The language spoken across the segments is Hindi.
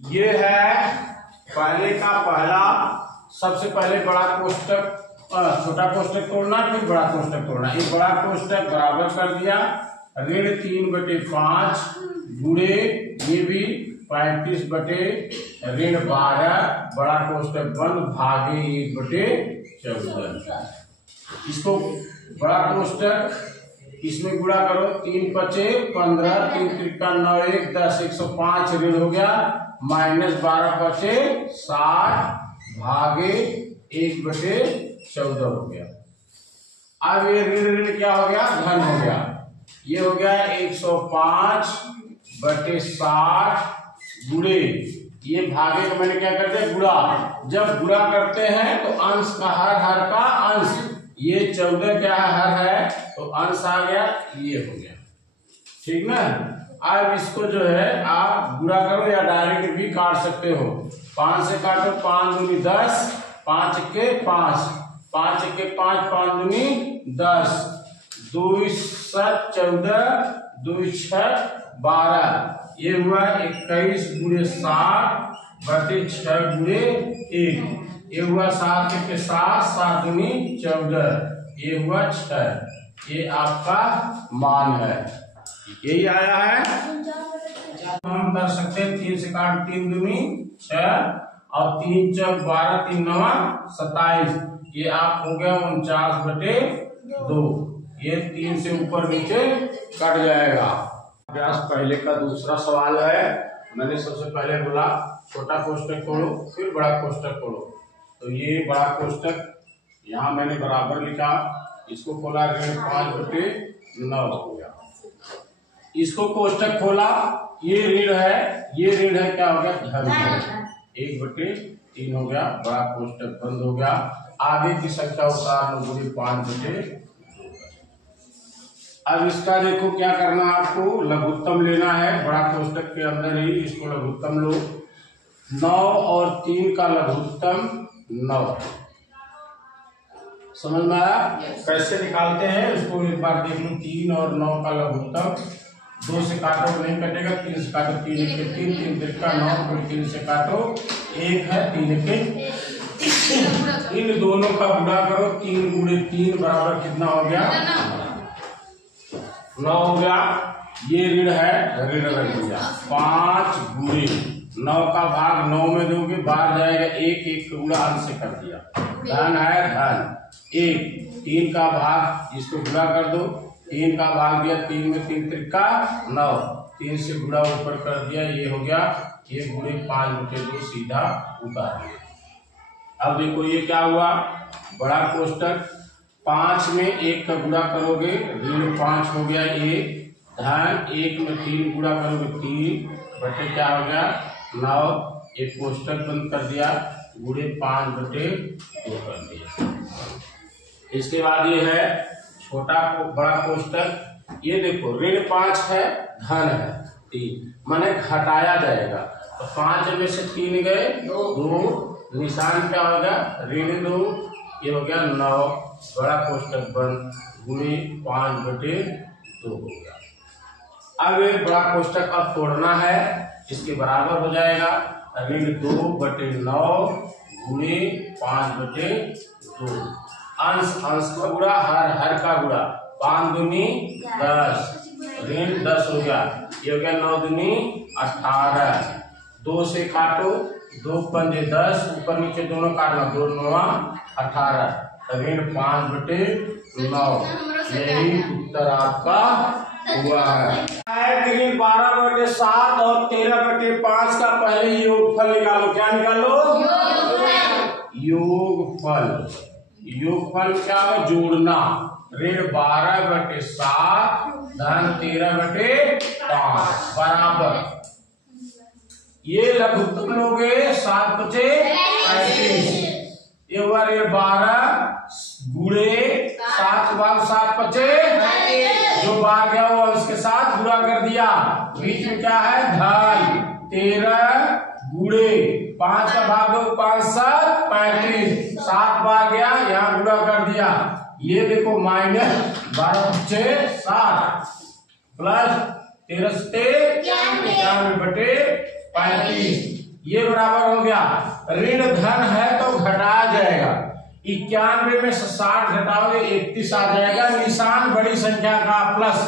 ये है पहले का पहला। सबसे पहले बड़ा कोष्टक छोटा कोष्टक तोड़ना, फिर बड़ा कोष्टक तोड़ना। ये बड़ा कोष्टक बराबर कर दिया ऋण 3/5 गुणे ये भी 35 बटे ऋण 12 बड़ा कोष्टक बंद भागे 1/14। इसको बड़ा कोष्टक इसमें गुणा करो, 3 × 5 = 15, 3 × 3 = 9, 1 10 105 ऋण हो गया -12 × 60 भागे 1/14 हो गया। अब ये ऋण ऋण क्या हो गया, धन हो गया। ये हो गया 105/60 गुणे ये भागे को मैंने क्या करते हैं गुणा। जब गुणा करते हैं तो अंश का हर का अंश, ये 14 क्या है हर है तो अंश आ गया, ये हो गया ठीक ना। अब इसको जो है आप गुणा करो या डायरेक्ट भी काट सकते हो। 5 से काटो, 5 दूनी 10, 5 के 5, 5 के 5, 5 दूनी 10, 2 7 14, 2 6 12, ये हुआ 21 × 60/6 × 1, ये हुआ 7 के 7, 7 दूनी 14, ये हुआ 6। ये आपका मान है, यही आया है। हम कर सकते हैं 3 से काट, 3 दूनी 6 और 3 चौक 12, 3 9 27, ये आप हो गया 49/2। ये 3 से ऊपर नीचे कट जाएगा। अभ्यास पहले का दूसरा सवाल है। मैंने सबसे पहले बोला छोटा कोष्टक तोड़ो फिर बड़ा कोष्टक तोड़ो। तो ये बड़ा कोष्टक यहाँ मैंने बराबर लिखा, इसको खोला ऋण 5/9 हो गया। इसको कोष्टक खोला, ये ऋण है, ये ऋण है क्या हो गया धन है, 1/3 हो गया, बड़ा कोष्टक बंद हो गया। आगे की संख्या उतार लो, 5/2। अब इसका देखो क्या करना, आपको लघुत्तम लेना है। बड़ा कोष्टक के अंदर ही इसको लघुत्तम लो। 9 और 3 का लघुत्तम 9, समझ में आया कैसे निकालते हैं इसको एक बार देख लो। 3 और 9 का लघुत्तम, 2 से काटो नहीं कटेगा, 3 से काटो, 3 × 1 = 3, 3 × 3 = 9, फिर 3 से काटो 1 है, 3 × 1 इन दोनों का गुणा करो, 3 × 3 बराबर कितना हो गया 9 हो गया। ये ऋण है, ऋण रख दिया 5 गुणे 9 का भाग 9 में दोगे बाहर जाएगा 1, 1 का गुणा अंश से कर दिया, धन है धन 1। 3 का भाग इसको गुणा कर दो, 3 का भाग दिया, 3 में 3 × 9, 3 से गुणा ऊपर कर दिया, ये हो गया, ये गुणे 5/2 सीधा उतार दिया। अब देखो ये क्या हुआ, बड़ा कोष्टक 5 में 1 का गुणा करोगे ऋण 5 हो गया 1, धन 1 में 3 गुणा करोगे 3 बटे क्या हो गया 9, एक कोष्टक बंद कर दिया, गुणे 5/2 कर दिया। इसके बाद ये है छोटा बड़ा कोष्टक। ये देखो ऋण 5 है, धन है 3, माने घटाया जाएगा। तो 5 में से 3 गए 2, निशान क्या होगा ऋण 2, ये हो गया 9, बड़ा कोष्टक बंद, गुणे 5/2 हो गया। अब ये बड़ा कोष्टक अब तोड़ना है, इसके बराबर हो जाएगा ऋण 2/9 गुणे 5/2। अंश अंश का गुणा, हर का गुणा, 5 दूनी 10, ऋण 10 हो गया, ये हो गया 9 दूनी 18, 2 से काटो, 2 × 10, ऊपर नीचे दोनों काटना, 2 9 18, ऋण 5/9। यही उत्तर आपका हुआ है। ऋण 12/7 और 13/5 का पहले योगफल निकालो। क्या निकालो, योगफल। योगफल क्या है, जोड़ना। ऋण 12/7 धन 13/5 बराबर, ये लघुत्तम लोगे 7 × 35, ये हुआ ऋण 12 गुणे 7 भाग 7 × जो बाहर गया वो उसके साथ गुणा कर दिया, बीच में क्या है धन 13 गुणे 5 का भाग 5 7 35, 7 बार गया यहाँ गुणा कर दिया। ये देखो -12 × 7 प्लस 13 से 95/35 ये बराबर हो गया, ऋण धन है तो घटाया जाएगा, 91 में से 60 घटाओगे 31 आ जाएगा, निशान बड़ी संख्या का प्लस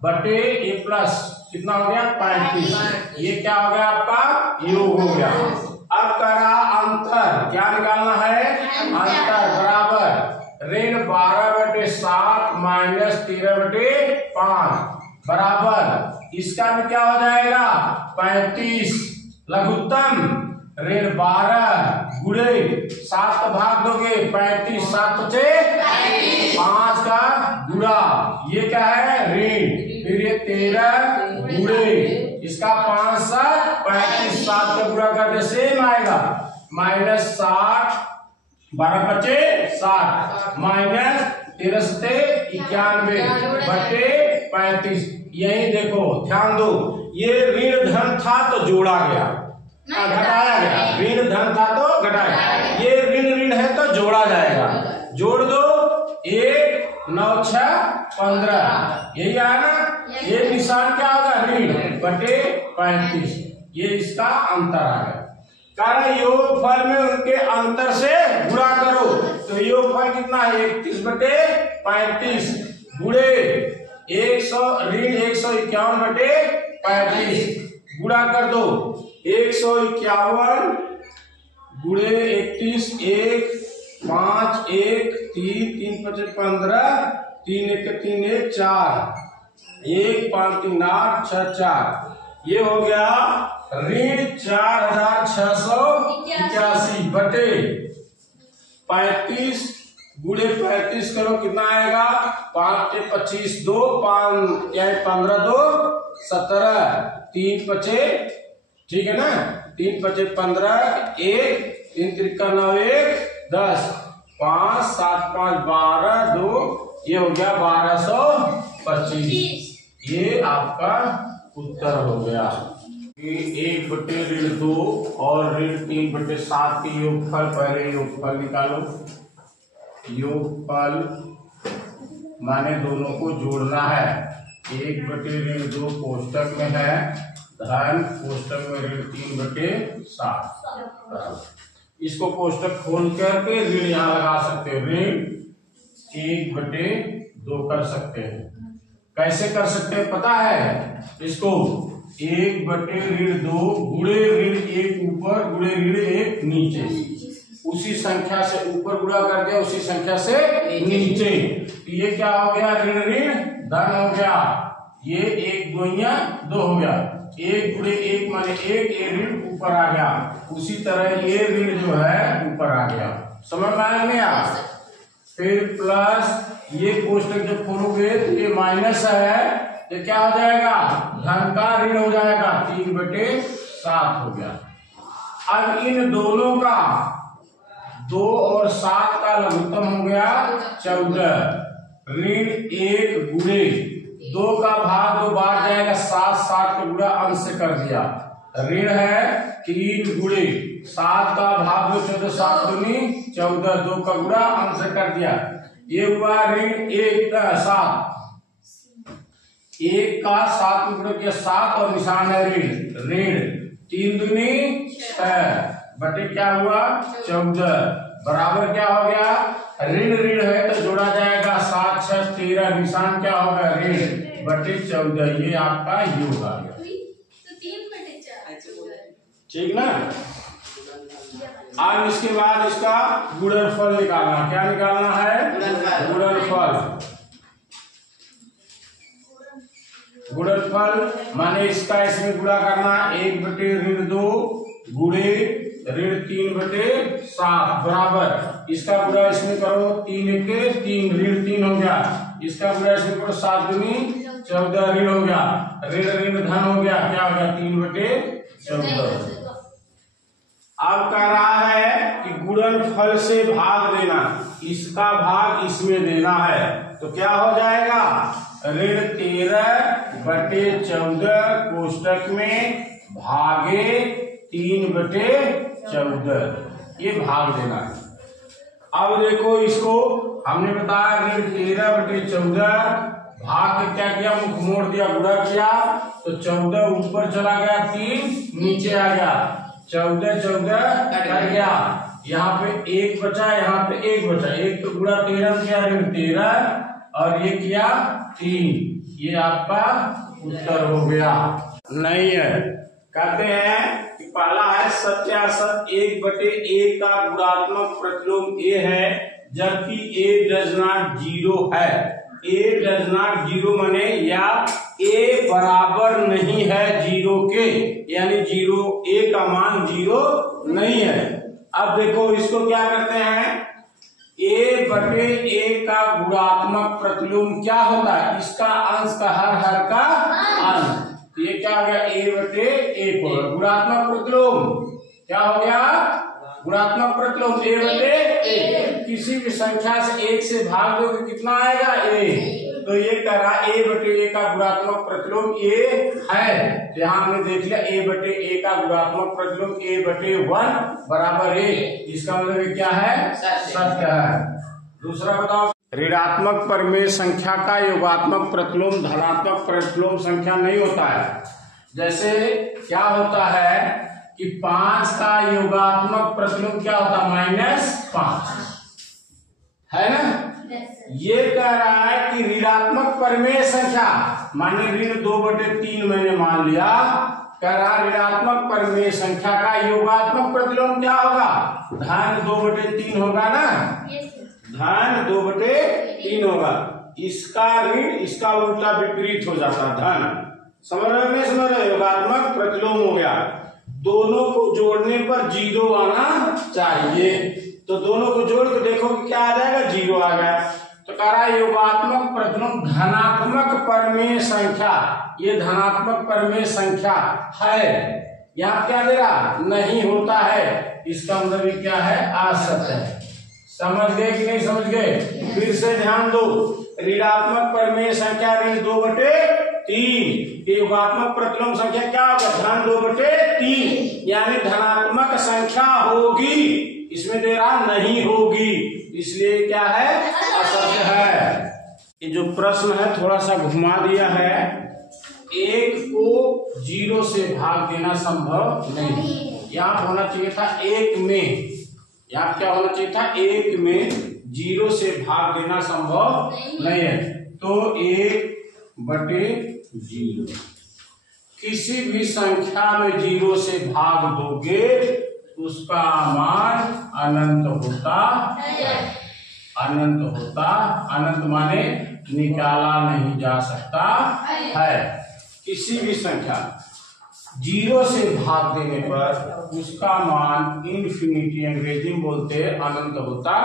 बटे ए प्लस कितना हो गया 35, ये क्या हो गया आपका योग हो गया। अब करा अंतर, क्या निकालना है अंतर, बराबर ऋण 12/7 माइनस 13/5 बराबर इसका भी क्या हो जाएगा 35, लघुत्तम ऋण 12 गुणे 7 का भाग दोगे 35, 7 बचे 5 का गुणा, ये क्या है ऋण, फिर ये 13 गुणे इसका 5 7 35, 7 का गुणा करके सेम आएगा, माइनस 60 12 बचे 60 माइनस 13 से 91 बटे 35। यही देखो ध्यान दो, ये ऋण धन था तो जोड़ा गया, घटाया गया, ऋण धन था तो घटाया, ये ऋण है तो जोड़ा जाएगा, जोड़ दो 1 9 6 15, यही आया ना, ये निशान क्या होगा ऋण बटे 35, ये इसका अंतर आ गया। कारण योगफल में उनके अंतर से गुणा करो, तो योगफल कितना है 31/35 गुणे 100 ऋण 151 बटे 35 गुणा कर दो 151 गुणे 31 1 5 1 3 3 5 15 3 1 3 1 4 1 5 3 8 6 4, ये हो गया ऋण 4681 बटे 35 गुणे 35 करो कितना आएगा 5 के 25 2 5 15 2 17 3 बचे, ठीक है ना, 3 बचे 15 1 3 त्रिका 9 1 10 5 7 5 12 2, ये हो गया 1225, ये आपका उत्तर हो गया। 1/2 और ऋण 3/7 के योगफल, पहले योगफल निकालो, योगफल माने दोनों को जोड़ना है, 1/2 कोष्टक में है, धन कोष्टक में ऋण 3/7, इसको कोष्टक खोल करके ऋण यहाँ लगा सकते हो, ऋण 1/2 कर सकते हैं। कैसे कर सकते हैं पता है इसको, 1/2 गुणे ऋण 1 ऊपर गुणे ऋण 1 नीचे, उसी संख्या से ऊपर गुणा कर दिया उसी संख्या से नीचे, तो ये क्या हो गया ऋण ऋण धन हो गया, ये 1 गुणिया 2 हो गया, 1 गुणे 1 माने 1, ये ऋण ऊपर आ गया, उसी तरह ये ऋण जो है ऊपर आ गया, समझ में आया नहीं आ, फिर प्लस ये कोष्टक जब खोलोगे तो ये माइनस है, ये क्या हो जाएगा धन का ऋण हो जाएगा, 3/7 हो गया। अब इन दोनों का 2 और 7 का लघुत्तम हो गया 14, ऋण 1 गुणे 2 का भाग 2 बार जाएगा 7 7 का गुणा अंश से कर दिया, ऋण है 3 गुणे 7 का भाग 2 14 7 दूनी 14 2 का गुणा अंश से कर दिया, ये हुआ ऋण 1 का 7, 1 का 7 में गुणा किया 7 और निशान है ऋण, ऋण 3 दूनी 6 बटे क्या हुआ 14 बराबर क्या हो गया ऋण ऋण है तो जोड़ा जाएगा 7 6 13, निशान क्या होगा ऋण बटे 14, ये आपका योग आ गया, ठीक ना। अब इसके बाद इसका गुणनफल निकालना, क्या निकालना है गुणनफल, गुणनफल माने इसका इसमें गुणा करना, 1/2 गुणे ऋण 3/7 बराबर इसका गुणा इसमें करो 3 1 3 ऋण 3 हो गया, इसका गुणा इसमें करो 7 दूनी 14 ऋण हो गया, ऋण ऋण धन हो गया, क्या हो गया 3/14। अब कह रहा है कि गुणनफल से भाग देना, इसका भाग इसमें देना है, तो क्या हो जाएगा ऋण 13/14 कोष्टक में भागे 3/14, ये भाग देना है। अब देखो इसको हमने बताया ऋण 13/14 भाग के क्या किया मुख मोड़ दिया गुणा किया, तो 14 ऊपर चला गया 3 नीचे आ गया, 14 14 कट गया, यहाँ पे 1 बचा, यहाँ पे 1 बचा, 1 तो गुणा 13 किया, 13 और ये किया 3, ये आपका उत्तर हो गया। नहीं है, कहते हैं कि पहला है सत्य असत 1/a का गुणात्मक प्रतिलोम a है, जबकि a डज नॉट 0 है। a डज नॉट 0 माने या a बराबर नहीं है 0 के, यानी 0 a का मान 0 नहीं है। अब देखो इसको क्या करते हैं, a/a का गुणात्मक प्रतिलोम क्या होता है, इसका अंश का हर का अंश, तो ये क्या हो गया a/a को गुणात्मक प्रतिलोम क्या हो गया, गुणात्मक प्रतिलोम a/a। किसी भी संख्या से 1 से भाग दोगे कितना आएगा a, तो ये कह रहा a/a का गुणात्मक प्रतिलोम a है, तो यहाँ हमने देख लिया a/a का गुणात्मक प्रतिलोम a/1 बराबर a, इसका मतलब क्या है, सत्य है। दूसरा बताओ, ऋणात्मक परिमेय संख्या का योगात्मक प्रतिलोम धनात्मक प्रतिलोम संख्या नहीं होता है। जैसे क्या होता है कि 5 का योगात्मक प्रतिलोम क्या होता है, -5 है ना। ये कह रहा है कि ऋणात्मक परिमेय संख्या, मानिए ऋण 2/3 मैंने मान लिया, कह रहा ऋणात्मक परिमेय संख्या का योगात्मक प्रतिलोम क्या होगा, धन 2/3 होगा ना, धन 2/3 होगा। इसका ऋण इसका उल्टा विपरीत हो जाता धन, समझ रहे हो, नहीं समझ रहे, योगात्मक प्रतिलोम हो गया। दोनों को जोड़ने पर 0 आना चाहिए, तो दोनों को जोड़ के देखो कि क्या आ जाएगा, 0 आ गया। तो कह रहा है योगात्मक प्रतिलोम धनात्मक परिमेय संख्या, ये धनात्मक परिमेय संख्या है, यहाँ क्या दे रहा, नहीं होता है, इसका मतलब क्या है, असत्य है। समझ गए कि नहीं समझ गए, फिर से ध्यान दो, ऋणात्मक परिमेय संख्या ऋण 2/3, योगात्मक प्रतिलोम संख्या क्या होगा, धन 2/3, यानी धनात्मक संख्या होगी, इसमें दे रहा नहीं होगी, इसलिए क्या है, असत्य है। ये जो प्रश्न है थोड़ा सा घुमा दिया है, 1 को 0 से भाग देना संभव नहीं, यहाँ होना चाहिए था 1 में, यहाँ क्या होना चाहिए था, 1 में 0 से भाग देना संभव नहीं है, तो 1/0। किसी भी संख्या में 0 से भाग दोगे उसका मान अनंत होता है, अनंत होता, अनंत माने निकाला नहीं जा सकता है। किसी भी संख्या 0 से भाग देने पर उसका मान इन्फिनिटी, अंग्रेजी में बोलते हैं अनंत होता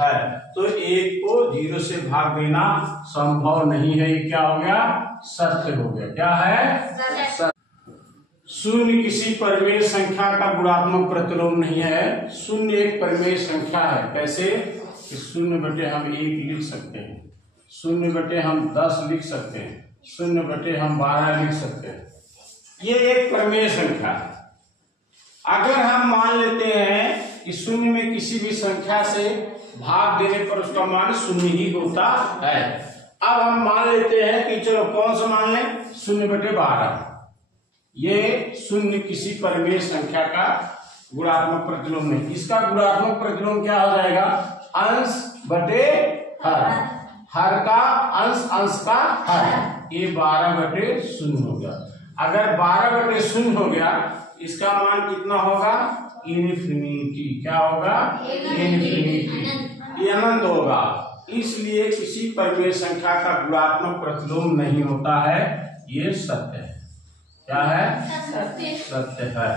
है, तो 1 को 0 से भाग देना संभव नहीं है, ये क्या हो गया, सत्य हो गया। क्या है, सत्य। शून्य किसी परिमेय संख्या का गुणात्मक प्रतिलोम नहीं है। शून्य एक परिमेय संख्या है, कैसे कि 0 हम 1 लिख सकते हैं, 0 हम 10 लिख सकते हैं, 0 हम 12 लिख सकते हैं, ये एक परिमेय संख्या है। अगर हम मान लेते हैं कि 0 में किसी भी संख्या से भाग देने पर उसका मान 0 ही होता है, अब हम मान लेते हैं कि चलो कौन सा मान लें, 0/12, ये 0 किसी परिमेय संख्या का गुणात्मक प्रतिलोम नहीं। इसका गुणात्मक प्रतिलोम क्या हो जाएगा, अंश बटे हर, हर का अंश, अंश का हर, ये 12/0 हो गया। अगर 12/0 हो गया, इसका मान कितना होगा, इन्फिनिटी। क्या होगा, इन्फिनिटी, ये अनंत होगा। इसलिए किसी परिमेय संख्या का गुणात्मक प्रतिलोम नहीं होता है, ये सत्य है। क्या है, सत्य है।